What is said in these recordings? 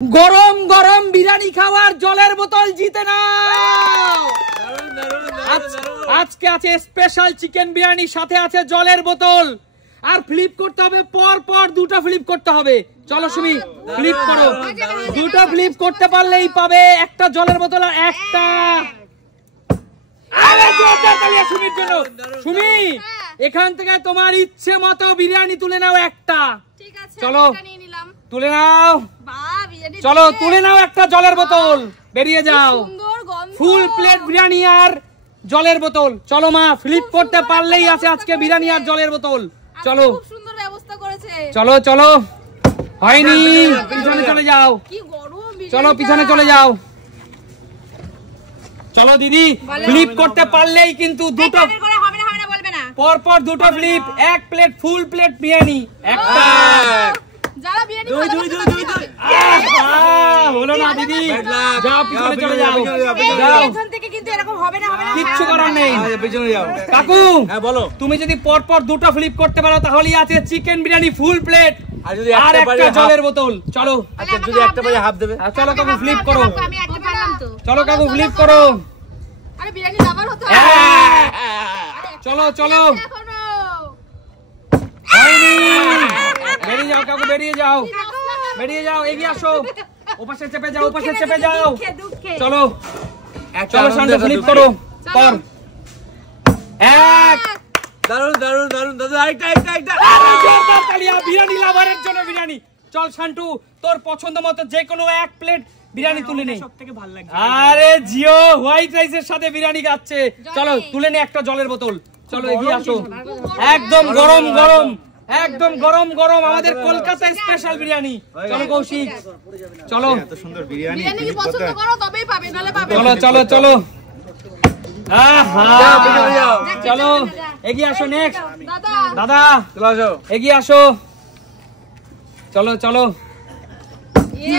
গরম গরম বিরিয়ানি খাওয়ার জলের বোতল জিতে নাও। আজকে আছে স্পেশাল চিকেন বিরিয়ানি, সাথে আছে জলের বোতল। আর ফ্লিপ করতে হবে, পর পর দুটো ফ্লিপ করতে হবে। চলো সুমি ফ্লিপ করো, দুটো ফ্লিপ করতে পারলেই পাবে একটা জলের বোতল আর একটা। আরে জোরদার তালিয়া সুমির জন্য। সুমি এখান থেকে তোমার ইচ্ছে মতো বিরিয়ানি তুলে নাও একটা। ঠিক আছে, চলো এটা নিয়ে নিলাম। তুলে নাও, বাহ বিরিয়ানি। চলো তুলে নাও একটা জলের বোতল, বেরিয়ে যাও। সুন্দর গন্ধ। ফুল প্লেট বিরিয়ানি আর জলের বোতল। চলো মা, ফ্লিপ করতে পারলেই আছে আজকে বিরিয়ানি আর জলের বোতল। চলো খুব সুন্দর ব্যবস্থা করেছে। চলো চলো, হয়নি, পিছনে চলে যাও। কি গরম বিরিয়ানি। চলো পিছনে চলে যাও। চলো দিদি, ফ্লিপ করতে পারলেই কিন্তু দুটো করে হবে না বলবে না। পর পর দুটো ফ্লিপ, এক প্লেট ফুল প্লেট বিরিয়ানি একটা। যারা বিরিয়ানি হলো না দিদি, যাও পিছনে চলে যাও। যাও, এখন থেকে কিন্তু এরকম হবে না। কিচ্ছু করার নেই। পিছনে যাও। কাকু হ্যাঁ বলো। তুমি যদি পর পর দুটো ফ্লিপ করতে পারো তাহলেই আছে চিকেন বিরিয়ানি ফুল প্লেট আর যদি আর একটা পারে একটা জলের বোতল। চলো আচ্ছা, যদি একটা পারে হাফ দেবে। চলো কাকু ফ্লিপ করো। আমি একটা পারলাম তো। চলো কাকু ফ্লিপ করো। আরে বিরিয়ানি লাভার হতে হবে। চলো চলো, এখনো হয়নি। বেরিয়ে যাও কাকু, বেরিয়ে যাও, বেরিয়ে যাও, এগিয়ে আসো। ওপাশে চেপে যাও, ওপাশে চেপে যাও। দুঃখে চলো চলো শান্ত, ফ্লিপ করো। পর এক। দারুন দারুন দারুন দাদু, একটা আরে জোরদার তালিয়া বিরিয়ানি লাভারের জন্য। বিরিয়ানি চল শান্টু, তোর পছন্দ মতো যে কোনো এক প্লেট বিরিয়ানি তুলে নে। সবথেকে ভালো লাগে। আরে জিও হোয়াইট রাইসের সাথে বিরিয়ানি খাচ্ছে। চলো তুলে নে একটা জলের বোতল। চলো এগিয়ে আসো। একদম গরম গরম, একদম গরম গরম আমাদের কলকাতার স্পেশাল বিরিয়ানি। চলো কৌশিক, চলো। এত সুন্দর বিরিয়ানি। বিরিয়ানি কি পছন্দ করো তবেই পাবে, নালে পাবে চলো চলো চলো, আহা, চলো এগিয়ে আসো। নেক্সট দাদা। দাদা চলো আসো। এগিয়ে আসো। চলো চলো,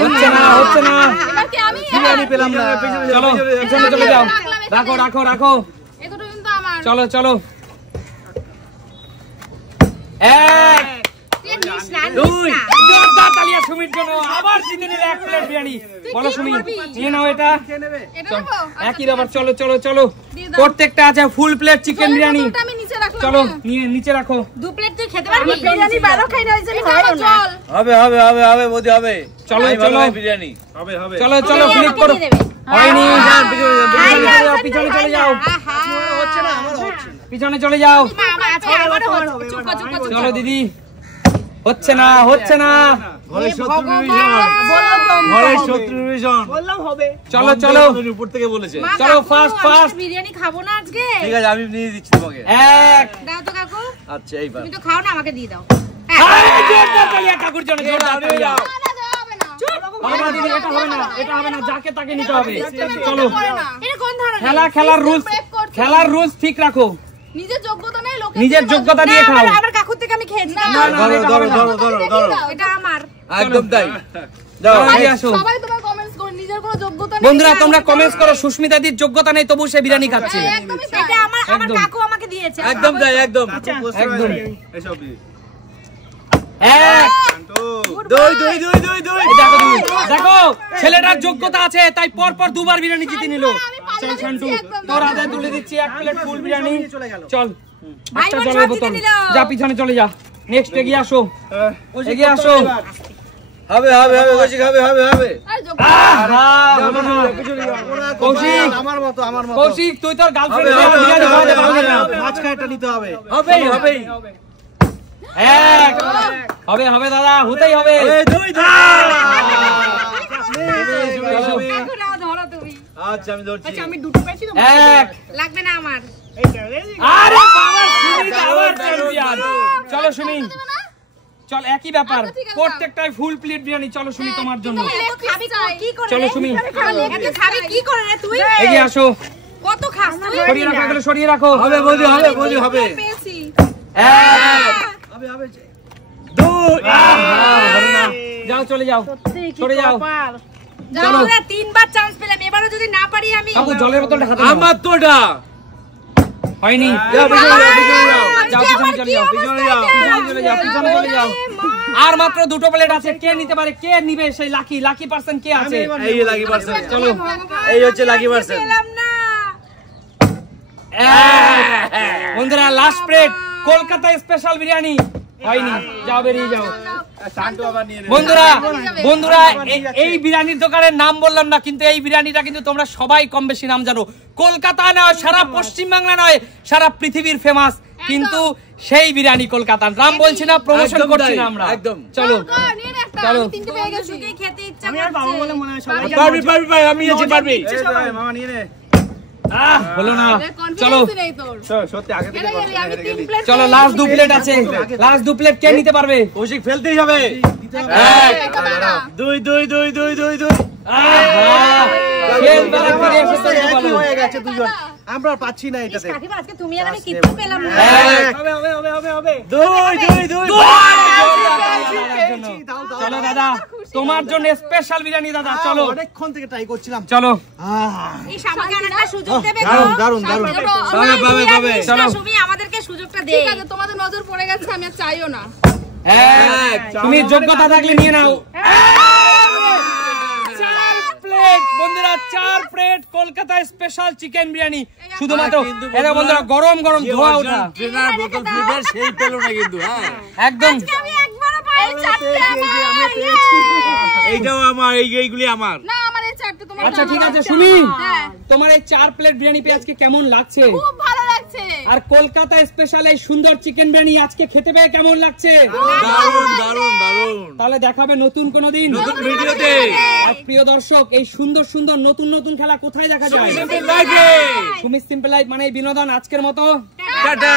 হচ্ছে না হচ্ছে না, এবার কি আমি? বিরিয়ানি পেলাম না। চলো পিছনে চলে যাও। রাখো রাখো রাখো, এই দুটো কিন্তু আমার। চলো চলো। এক, দুই, জোরদার তালিয়া সুমির জন্য। আবার জিতে নিলে এক প্লেট বিরিয়ানি। বলো সুমি, নিয়ে নাও এটা। এটা নেবো? একই ব্যাপার, চলো চলো চলো। প্রত্যেকটা আছে ফুল প্লেট চিকেন বিরিয়ানি। বোতলটা আমি নিচে রাখলাম। চলো নিয়ে নিচে রাখো। দু প্লেট তুই খেতে পারবি? বিরিয়ানি বারো খাই না, ওই জন্য জল। হবে হবে হবে হবে মোদি হবে। চলো, আমি ভালো চলো। খাই বিরিয়ানি। হবে হবে। চলো চলো ফ্লিপ করো। হয়নি, পিছনে চলে যাও। হচ্ছে না, আমার হচ্ছে না। পিছনে চলে যাও। চলো চলো দিদি, হচ্ছে না হচ্ছে না। ঘরের শত্রু বিভীষণ। ঘরের শত্রু বিভীষণ। চলো চলো উপর থেকে বলেছে। চলো ফাস্ট ফাস্ট। বিরিয়ানি খাবো না আজকে। ঠিক আছে, আমি নিয়ে দিচ্ছি তোমাকে। এক। দাও তো কাকু, আচ্ছা এইবার তুমি তো খাও না, আমাকে দিয়ে দাও। আরে জোরদার তালিয়া কাকুর জন্য, জোরদার তালিয়া। না দাও হবে না। বাবা দিদি, এটা হবে না, এটা হবে না, যাকে তাকে নিতে হবে। চলো, এটা কোন ধরনের? খেলার রুলস, খেলার রুলস ঠিক রাখো। নিজের যোগ্যতা নেই, লোকে নিজের যোগ্যতা দিয়ে খাও। আমার কাকুর থেকে আমি খেয়েছি। না, না, ধরো এটা ধরো হবে না। ধরো ধরো ধরো। এটা আমার। একদম তাই। যাও এগিয়ে আসো। সবাই তোমার কমেন্টস করো, নিজের কোনো যোগ্যতা নেই। বন্ধুরা তোমরা কমেন্টস করো, সুস্মিতা দির যোগ্যতা নেই তবু সে বিরিয়ানি খাচ্ছে। একদমই তাই। এটা আমার একদম। কাকু আমাকে দিয়েছে। একদম তাই একদম। একদম। এসব এক। দই দই দই দই দই। দেখো তুমি, দেখো ছেলেটার যোগ্যতা আছে তাই পর পর দুবার বিরিয়ানি জিতে নিল। চল শান্টু, তোর হাতে তুলে দিচ্ছি এক প্লেট ফুল বিরিয়ানি। চল একটা জলের বোতল, যা পিছনে চলে যা। নেক্সট এগিয়ে আসো, এগিয়ে আসো। হবে হবে হবে কৌশিক, হবে হবে হবে। আরে যোগ্যতা। আহা, হলো না। কৌশিক, আমার মতো কৌশিক তুই তোর গার্লফ্রেন্ডের বিরিয়ানি খাওয়াতে পারবি না। মাঝখানেটা নিতে হবে। হবেই হবেই। এক। হবে হবে দাদা, হতেই হবে। এই দই দই। কাকু নাও, ধরো তুমি। আচ্ছা আমি ধরছি। আচ্ছা আমি দুটো পেয়েছি তো। এক। লাগবে না আমার। আরে বাবা, সুমিত আবার চ্যাম্পিয়ন। চলো সুমি, চল একই ব্যাপার, প্রত্যেকটাই ফুল প্লেট বিরিয়ানি। চলো সুমি তোমার জন্য। খাবি কি করে? চলো সুমি, এত খাবি কি করে রে তুই? এগিয়ে আসো। কত খাস তুই? সরিয়ে রাখো, এগুলো সরিয়ে রাখো। হবে মোদি হবে মোদি হবে। পেয়েছি। এক। হবে হবে। দুই। আহা, হলো না। যাও চলে যাও, সরে যাও। চলো তিনবার চান্স পেলাম, এবারে যদি না পারি আমি। কাকু জলের বোতলটা হাতে নাও। আমার তোটা হয়নি। যাও পিছনে যাও পিছনে যাও। যাও পিছনে চলে যাও, পিছনে যাও। পিছনে চলে যাও, পিছনে চলে যাও। আর মাত্র 2টো প্লেট আছে, কে নিতে পারে, কে নিবে সেই লাকি পার্সন কে আছে? এই যে লাকি পার্সন, চলো এই হচ্ছে লাকি পার্সন। পেলাম না। বন্ধুরা last plate Kolkata special biryani হয়নি, যাও বেরিয়ে যাও। শান্তু আবার নিয়ে নেবে। বন্ধুরা এই বিরিয়ানির দোকানের নাম বললাম না, কিন্তু এই বিরিয়ানিটা কিন্তু তোমরা সবাই কম বেশি নাম জানো। কলকাতা নয়, সারা পশ্চিমবাংলা নয়, সারা পৃথিবীর ফেমাস, কিন্তু সেই বিরিয়ানি কলকাতার নাম বলছি না, প্রমোশন করছি না আমরা। একদম। চলো চলো, তিনটে পেয়ে গেছি, খেতে ইচ্ছা আমি আর বাবা বলে মনে হয় সবাই পারবি পারবি ভাই, আমি আছি পারবি। মামা নিয়ে নে। হলো না, চলো সত্যি আগে থেকে চলো, লাস্ট 2 প্লেট আছে, লাস্ট 2 প্লেট কে নিতে পারবে? কৌশিক ফেলতেই হবে। 2 2 2 2 2 2 হয়ে গেছে দুজন, আমরা পাচ্ছি না এটাতে। কাকিমা আজকে তুমি আর আমি কিচ্ছু পেলাম না। হবে হবে হবে হবে হবে। 2 2 2 চলো দাদা, তোমার জন্য স্পেশাল বিরিয়ানি দাদা, চলো অনেকক্ষণ থেকে ট্রাই করছিলাম। চলো এই সামাকে একটা সুযোগ দেবে তো? দারুণ দারুণ। পাবে। চলো। সুমি আমাদেরকে সুযোগটা দে। ঠিক আছে, তোমাদের নজর পড়ে গেছে, আমি আর চাইও না। তুমি যোগ্যতা থাকলে নিয়ে নাও। 4 প্লেট বন্ধুরা, 4 plate Kolkata special chicken biryani, শুধুমাত্র এটা বন্ধুরা গরম গরম ধোয়া ওঠা, ট্রেনার বোতল ফ্লিপের সেই পেলো না কিন্তু। হ্যাঁ একদম আমি একবারও পাই চারটে আমার। এইটাও আমার, এইগুলি আমার। না, আমার এই চারটে তোমার। আচ্ছা ঠিক আছে সুমি, হ্যাঁ। তোমার এই 4 প্লেট বিরিয়ানি পেয়ে আজকে কেমন লাগছে? খুব ভালো লাগছে। আর কলকাতা স্পেশাল এই সুন্দর চিকেন বিরিয়ানি আজকে খেতে পেয়ে কেমন লাগছে? দারুণ দারুণ দারুণ। তাহলে দেখাবে নতুন কোনো দিন নতুন ভিডিওতে। আর প্রিয় দর্শক, এই সুন্দর সুন্দর নতুন নতুন খেলা কোথায় দেখা যায়? লাইভে। সুমি সিম্পল লাইফ মানে বিনোদন। আজকের মতো টাটা।